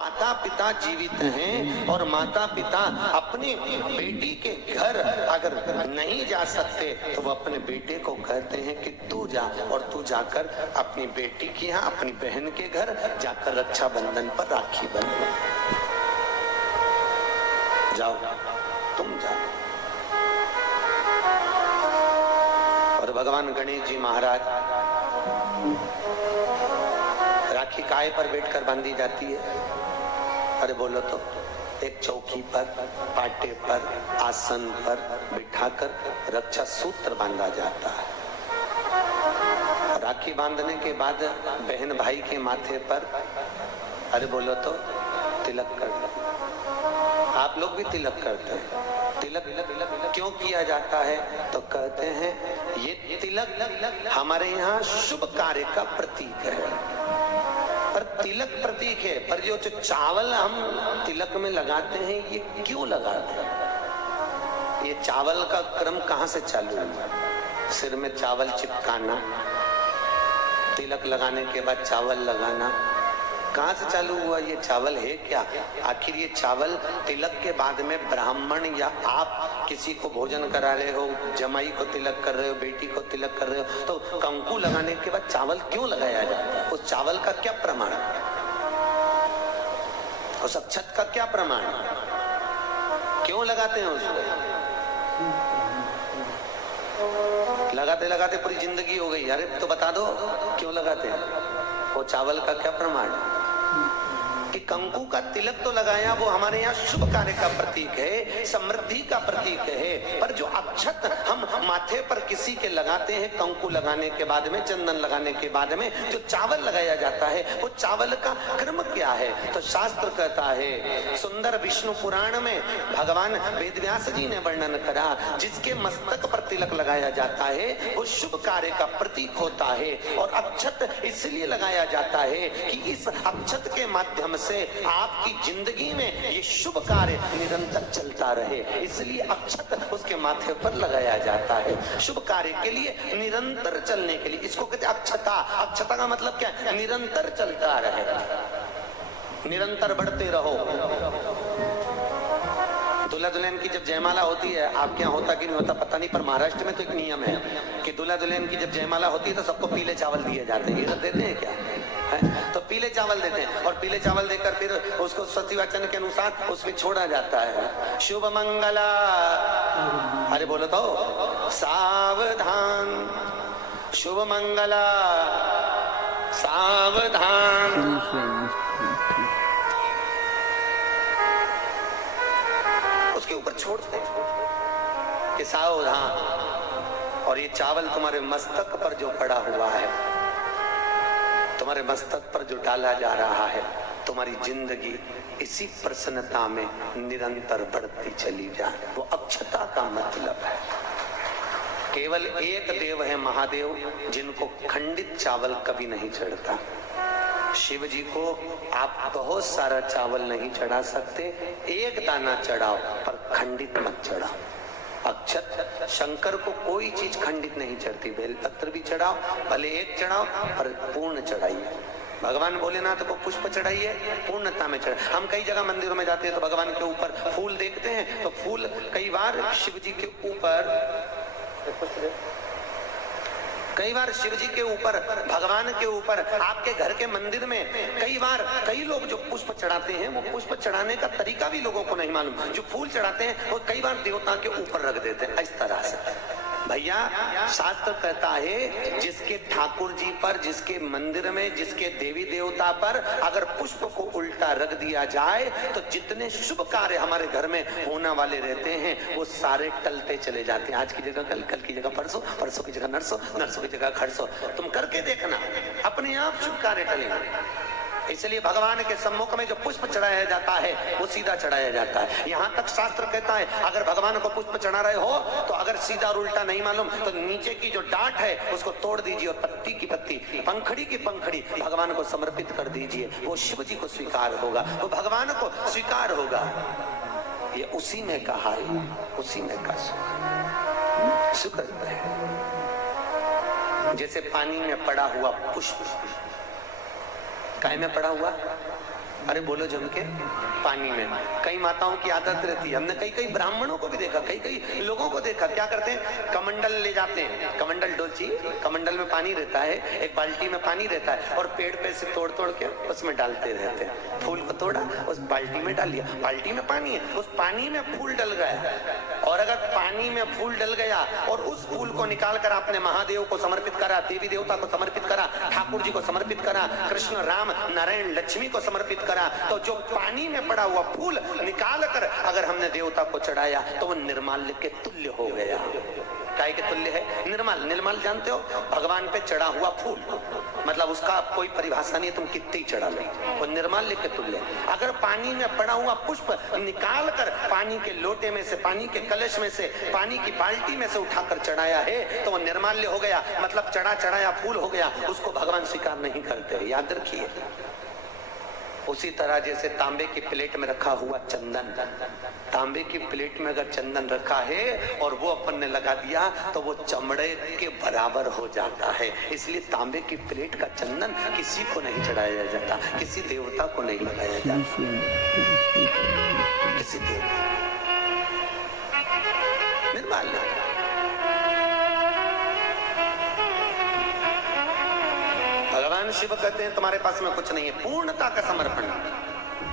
माता पिता जीवित हैं और माता पिता अपनी बेटी के घर अगर नहीं जा सकते तो वो अपने बेटे को कहते हैं कि तू जा, और तू जाकर अपनी बेटी के यहाँ अपनी बहन के घर जाकर रक्षाबंधन पर राखी बंधो। जाओ, तुम जाओ। और भगवान गणेश जी महाराज राखी काय पर बैठकर बांधी जाती है? अरे बोलो तो, एक चौकी पर, पाटे पर, आसन पर बिठाकर रक्षा सूत्र बांधा जाता है। राखी बांधने के बाद बहन भाई के माथे पर, अरे बोलो तो, तिलक कर दो। आप लोग भी तिलक करते हैं। तिलक क्यों किया जाता है? तो कहते हैं ये तिलक हमारे यहाँ शुभ कार्य का प्रतीक है। पर तिलक प्रतीक है, पर जो चावल हम तिलक में लगाते हैं ये क्यों लगाते हैं? ये चावल का क्रम कहां से चालू हुआ? सिर में चावल चिपकाना, तिलक लगाने के बाद चावल लगाना, कहां से चालू हुआ? ये चावल है क्या? आखिर ये चावल तिलक के बाद में ब्राह्मण या आप किसी को भोजन करा रहे हो, जमाई को तिलक कर रहे हो, बेटी को तिलक कर रहे हो, तो कंकु लगाने के बाद चावल क्यों लगाया जाता है? उस चावल का क्या प्रमाण है? उस अक्षत का क्या प्रमाण है? क्यों लगाते हैं उसको? लगाते लगाते पूरी जिंदगी हो गई। अरे तो बता दो क्यों लगाते हैं? वो चावल का क्या प्रमाण है? कि कंकु का तिलक तो लगाया, वो हमारे यहाँ शुभ कार्य का प्रतीक है, समृद्धि का प्रतीक है। पर जो अक्षत हम माथे पर किसी के लगाते हैं कंकु लगाने के बाद में, चंदन लगाने के बाद में जो चावल लगाया जाता है, वो चावल का क्रम क्या है? तो शास्त्र कहता है, सुंदर विष्णु पुराण में भगवान वेदव्यास जी ने वर्णन करा, जिसके मस्तक पर तिलक लगाया जाता है वो शुभ कार्य का प्रतीक होता है। और अक्षत इसलिए लगाया जाता है कि इस अक्षत के माध्यम से आपकी जिंदगी में ये शुभ कार्य निरंतर चलता रहे, इसलिए अक्षत उसके माथे पर लगाया जाता है। शुभ कार्य के लिए, निरंतर चलने के लिए, इसको कहते हैं अक्षता। अक्षता का मतलब क्या है? निरंतर चलता रहे, निरंतर बढ़ते रहो। दूल्हा दुल्हन की जब जयमाला होती है, आपके यहाँ होता कि नहीं होता पता नहीं, पर महाराष्ट्र में तो एक नियम है कि दूल्हा दुल्हन की जब जयमाला होती है तो सबको पीले चावल दिए जाते हैं। ये सब देते हैं क्या है? तो पीले चावल देते हैं, और पीले चावल देकर फिर उसको सती वचन के अनुसार उसमें छोड़ा जाता है। शुभ मंगला, अरे बोलो तो, सावधान, शुभ मंगला सावधान। उसके ऊपर छोड़ते कि सावधान। और ये चावल तुम्हारे मस्तक पर जो पड़ा हुआ है, तुम्हारे मस्तक पर जो डाला जा रहा है, तुम्हारी जिंदगी इसी प्रसन्नता में निरंतर बढ़ती चली जाए। वो अक्षता का मतलब है। केवल एक देव है महादेव, जिनको खंडित चावल कभी नहीं चढ़ता। शिव जी को आप बहुत सारा चावल नहीं चढ़ा सकते, एक दाना चढ़ाओ, पर खंडित मत चढ़ाओ। अक्षत, शंकर को कोई चीज खंडित नहीं चढ़ती। बेलपत्र भी चढ़ाओ, भले एक चढ़ाओ, पर पूर्ण चढ़ाइए। भगवान भोलेनाथ को पुष्प चढ़ाइए, पूर्णता में चढ़ाइए। हम कई जगह मंदिरों में जाते हैं तो भगवान के ऊपर फूल देखते हैं, तो फूल कई बार शिव जी के ऊपर, कई बार शिव जी के ऊपर, भगवान के ऊपर, आपके घर के मंदिर में कई बार कई लोग जो पुष्प चढ़ाते हैं, वो पुष्प चढ़ाने का तरीका भी लोगों को नहीं मालूम। जो फूल चढ़ाते हैं वो कई बार देवता के ऊपर रख देते हैं, इस तरह से। भैया, शास्त्र कहता है जिसके ठाकुर जी पर, जिसके मंदिर में, जिसके देवी देवता पर अगर पुष्प को उल्टा रख दिया जाए तो जितने शुभ कार्य हमारे घर में होने वाले रहते हैं वो सारे टलते चले जाते हैं। आज की जगह कल, कल की जगह परसों, परसों की जगह नरसों, नरसों की जगह खरसों। तुम करके देखना, अपने आप शुभ कार्य टलेंगे। इसलिए भगवान के सम्मुख में जो पुष्प चढ़ाया जाता है वो सीधा चढ़ाया जाता है। यहाँ तक शास्त्र कहता है अगर भगवान को पुष्प चढ़ा रहे हो तो अगर सीधा और उल्टा नहीं मालूम तो नीचे की जो डांट है उसको तोड़ दीजिए, और पत्ती की पत्ती, पंखड़ी की पंखड़ी भगवान को समर्पित कर दीजिए। वो शिव जी को स्वीकार होगा, वो भगवान को स्वीकार होगा। ये उसी में का हाल, उसी में का सुख है। जैसे पानी में पड़ा हुआ पुष्प, काय में पड़ा हुआ अरे बोलो जम के पानी में। कई माताओं की आदत रहती है, हमने कई ब्राह्मणों को भी देखा, कई लोगों को देखा, क्या करते हैं, कमंडल ले जाते हैं, कमंडल डोलची, कमंडल में पानी रहता है, एक बाल्टी में पानी रहता है, और पेड़ पे से तोड़ के उसमें डालते रहते हैं। फूल को तोड़ा, उस बाल्टी में डाल दिया, बाल्टी में पानी है, उस पानी में फूल डल गया, और अगर पानी में फूल डल गया और उस फूल को निकाल कर आपने महादेव को समर्पित करा, देवी देवता को समर्पित करा, ठाकुर जी को समर्पित करा, कृष्ण राम नारायण लक्ष्मी को समर्पित करा, तो जो पानी में पड़ा हुआ फूल निकाल कर अगर हमने देवता को चढ़ाया तो वो निर्माल्य के तुल्य हो गया। काय के तुल्य है? निर्मल। निर्मल जानते हो, भगवान पे चढ़ा हुआ फूल, मतलब उसका कोई परिभाषा नहीं है, तुम कितने ही चढ़ा लो, वो निर्माल्य के तुल्य। अगर पानी में पड़ा हुआ पुष्प निकाल कर पानी के लोटे में से, पानी के कलश में से, पानी की बाल्टी में से उठाकर चढ़ाया है तो वो निर्माल्य हो गया, मतलब चढ़ाया फूल हो गया, उसको भगवान स्वीकार नहीं करते, याद रखिए। उसी तरह जैसे तांबे की प्लेट में रखा हुआ चंदन, तांबे की प्लेट में अगर चंदन रखा है और वो अपन ने लगा दिया तो वो चमड़े के बराबर हो जाता है। इसलिए तांबे की प्लेट का चंदन किसी को नहीं चढ़ाया जाता, किसी देवता को नहीं लगाया जाता, किसी देवता निर्माल्य। भगवान शिव कहते हैं तुम्हारे पास में कुछ नहीं है, पूर्णता का समर्पण,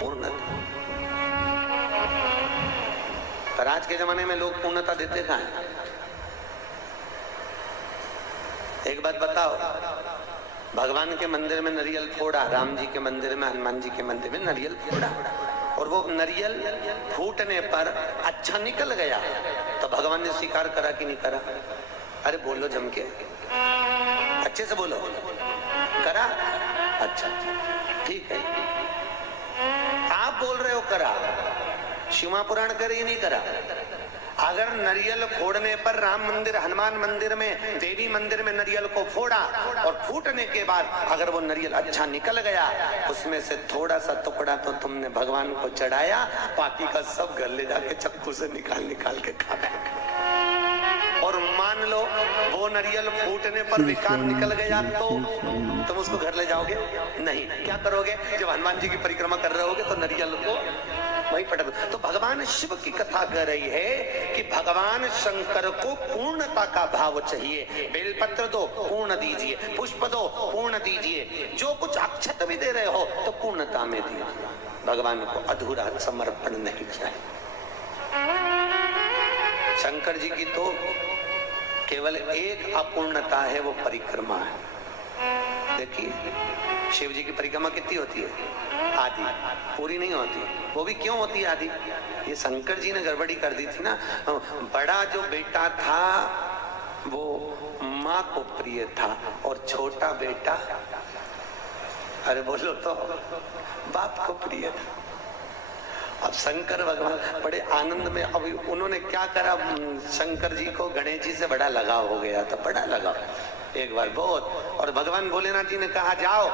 पूर्णता। पर आज के जमाने में लोग पूर्णता देते कहां हैं? एक बात बताओ, भगवान के मंदिर में नारियल फोड़ा, राम जी के मंदिर में, हनुमान जी के मंदिर में नारियल फोड़ा, और वो नारियल फूटने पर अच्छा निकल गया तो भगवान ने स्वीकार करा कि नहीं करा? अरे बोलो जम के, अच्छे से बोलो, करा? अच्छा ठीक है, आप बोल रहे हो करा, शिवा पुराण करे नहीं करा। अगर नारियल फोड़ने पर राम मंदिर, हनुमान मंदिर में, देवी मंदिर में नारियल को फोड़ा और फूटने के बाद अगर वो नारियल अच्छा निकल गया, उसमें से थोड़ा सा टुकड़ा तो तुमने भगवान को चढ़ाया, बाकी का सब घर ले जाके चक्कू से निकाल के खा गए। और मान लो वो नारियल फूटने पर विकार निकल गया तो तुम उसको घर ले जाओगे? नहीं। क्या करोगे? जब हनुमान जी की परिक्रमा कर रहे होगे तो नारियल को वही पटक। तो भगवान शिव की कथा कह रही है कि भगवान शंकर को पूर्णता का भाव चाहिए। बेलपत्र दो, पूर्ण दीजिए, पुष्प दो, पूर्ण दीजिए, जो कुछ अक्षत भी दे रहे हो तो पूर्णता में दीजिए। भगवान को अधूरा समर्पण नहीं चाहिए। शंकर जी की तो केवल एक अपूर्णता है, वो परिक्रमा है। देखिए शिव जी की परिक्रमा कितनी होती है? आधी, पूरी नहीं होती। वो भी क्यों होती है आधी? ये शंकर जी ने गड़बड़ी कर दी थी ना। बड़ा जो बेटा था वो माँ को प्रिय था और छोटा बेटा, अरे बोलो तो, बाप को प्रिय था। अब शंकर भगवान बड़े आनंद में, अब उन्होंने क्या करा, शंकर जी को गणेश जी से बड़ा लगाव हो गया था, बड़ा लगाव एक बार बहुत। और भगवान भोलेनाथ जी ने कहा जाओ,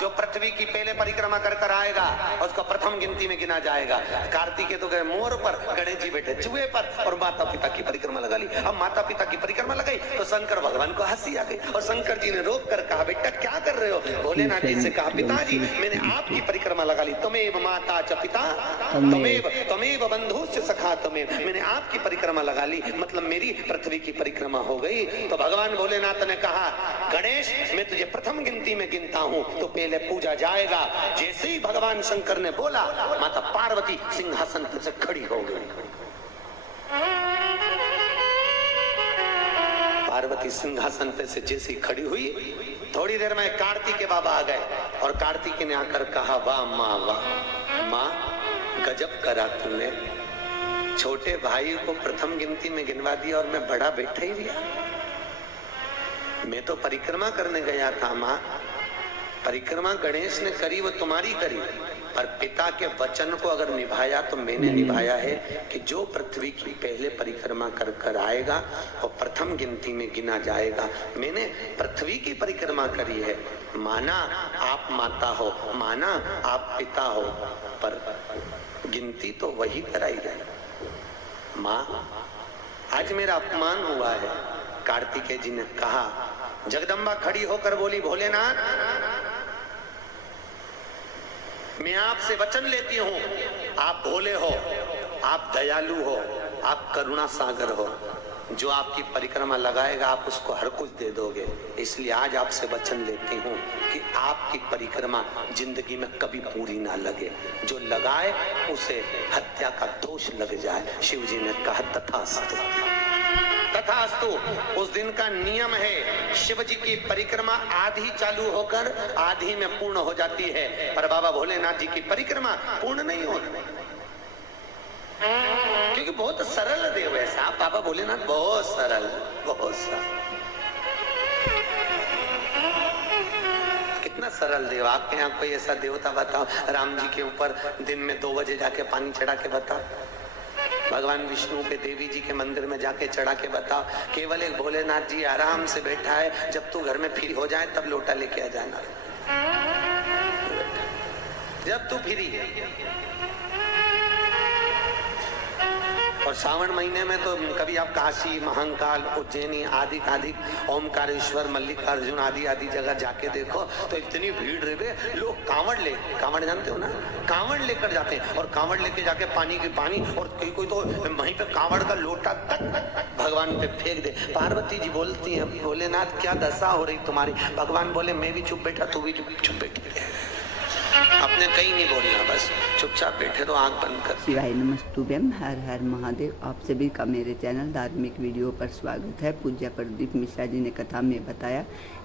जो पृथ्वी की पहले परिक्रमा कर कर आएगा उसको प्रथम गिनती में गिना जाएगा। कार्तिकेय तो गए मोर पर, गणेश जी बैठे चूहे पर, और माता पिता की परिक्रमा लगा ली। अब माता पिता की परिक्रमा लगाई तो शंकर भगवान को हंसी आ गई और शंकर जी ने रोक कर कहा बेटा क्या कर रहे हो? भोलेनाथ जी से कहा पिताजी मैंने आपकी परिक्रमा लगा ली, तुम्हें माता च पिता तमेव बंधुश्च सखा तमेव, मैंने आपकी परिक्रमा लगा ली, मतलब मेरी पृथ्वी की परिक्रमा हो गई। तो भगवान भोलेनाथ ने कहा गणेश मैं तुझे प्रथम गिनती में गिनता हूं तो पहले पूजा जाएगा। जैसे ही भगवान शंकर ने बोला, माता पार्वती सिंहासन से खड़ी हो गई। पार्वती सिंहासन पे से जैसी खड़ी हुई, थोड़ी देर में कार्तिक के बाबा आ गए और कार्तिक ने आकर कहा वाह माँ, वाह माँ, गजब करा तुमने, छोटे भाई को प्रथम गिनती में गिनवा दिया और मैं बड़ा बैठा ही दिया। मैं तो परिक्रमा करने गया था माँ, परिक्रमा गणेश ने करी वो तुम्हारी करी, पर पिता के वचन को अगर निभाया तो मैंने निभाया है कि जो पृथ्वी की पहले परिक्रमा कर कर आएगा वो प्रथम गिनती में गिना जाएगा। मैंने पृथ्वी की परिक्रमा करी है, माना आप माता हो, माना आप पिता हो, पर गिनती तो वही कराई गई। माँ आज मेरा अपमान हुआ है। कार्तिकेय जी ने कहा, जगदम्बा खड़ी होकर बोली भोलेनाथ मैं आपसे वचन लेती हूँ, आप भोले हो, आप दयालु हो, आप करुणा सागर हो, जो आपकी परिक्रमा लगाएगा आप उसको हर कुछ दे दोगे। इसलिए आज आपसे वचन लेती हूँ कि आपकी परिक्रमा जिंदगी में कभी पूरी ना लगे, जो लगाए उसे हत्या का दोष लग जाए। शिव जी ने कहा तथास्तु, तथास्तु। उस दिन का नियम है, शिव जी की परिक्रमा आधी चालू होकर आधी में पूर्ण हो जाती है, पर बाबा भोलेनाथ जी की परिक्रमा पूर्ण नहीं होती, क्योंकि बहुत सरल देव है साहब बाबा भोलेनाथ, बहुत सरल, बहुत सरल। कितना सरल देव। आपके यहाँ कोई ऐसा देवता बताओ, राम जी के ऊपर दिन में 2 बजे जाके पानी चढ़ा के बताओ, भगवान विष्णु पे देवी जी के मंदिर में जाके चढ़ा के बताओ। केवल एक भोलेनाथ जी आराम से बैठा है, जब तू घर में फ्री हो जाए तब लोटा लेके आ जाना, जब तू फ्री। और सावन महीने में तो कभी आप काशी, महाकाल, उज्जैनी आदि आदि, ओमकारेश्वर, मल्लिकार्जुन आदि आदि जगह जाके देखो तो इतनी भीड़ रहे, लोग कांवड़ जानते हो ना, कांवड़ लेकर जाते हैं, और कांवड़ लेके जाके पानी की पानी, और कोई तो वहीं पे कांवड़ का लोटा तक भगवान पे फेंक दे। पार्वती जी बोलती हैं, भोलेनाथ क्या दशा हो रही तुम्हारी? भगवान बोले मैं भी चुप बैठा, तू भी चुप बैठी, आपने कहीं नहीं बोलना, बस चुपचाप बैठे तो आंख बंद कर। शिवाय नमस्तुभ्यम, हर हर महादेव। आप सभी का मेरे चैनल धार्मिक वीडियो पर स्वागत है। पूज्य प्रदीप मिश्रा जी ने कथा में बताया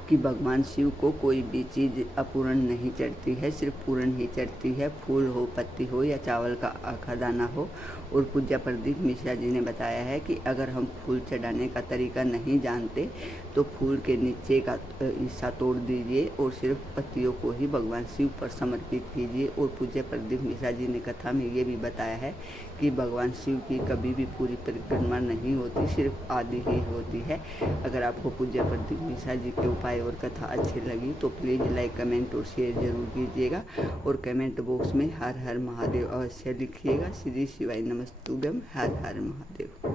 कि भगवान शिव को कोई भी चीज़ अपूर्ण नहीं चढ़ती है, सिर्फ पूर्ण ही चढ़ती है, फूल हो, पत्ती हो या चावल का आखा दाना हो। और पूज्य प्रदीप मिश्रा जी ने बताया है कि अगर हम फूल चढ़ाने का तरीका नहीं जानते तो फूल के नीचे का हिस्सा तोड़ दीजिए और सिर्फ पत्तियों को ही भगवान शिव पर समर्पित कीजिए। और पूज्य प्रदीप मिश्रा जी ने कथा में ये भी बताया है कि भगवान शिव की कभी भी पूरी परिक्रमा नहीं होती, सिर्फ आधी ही होती है। अगर आपको पूज्य प्रदीप मिश्रा जी के उपाय और कथा अच्छी लगी तो प्लीज़ लाइक, कमेंट और शेयर जरूर कीजिएगा, और कमेंट बॉक्स में हर हर महादेव अवश्य लिखिएगा। श्री शिवाय नमस्तुभ्यम, हर हर महादेव।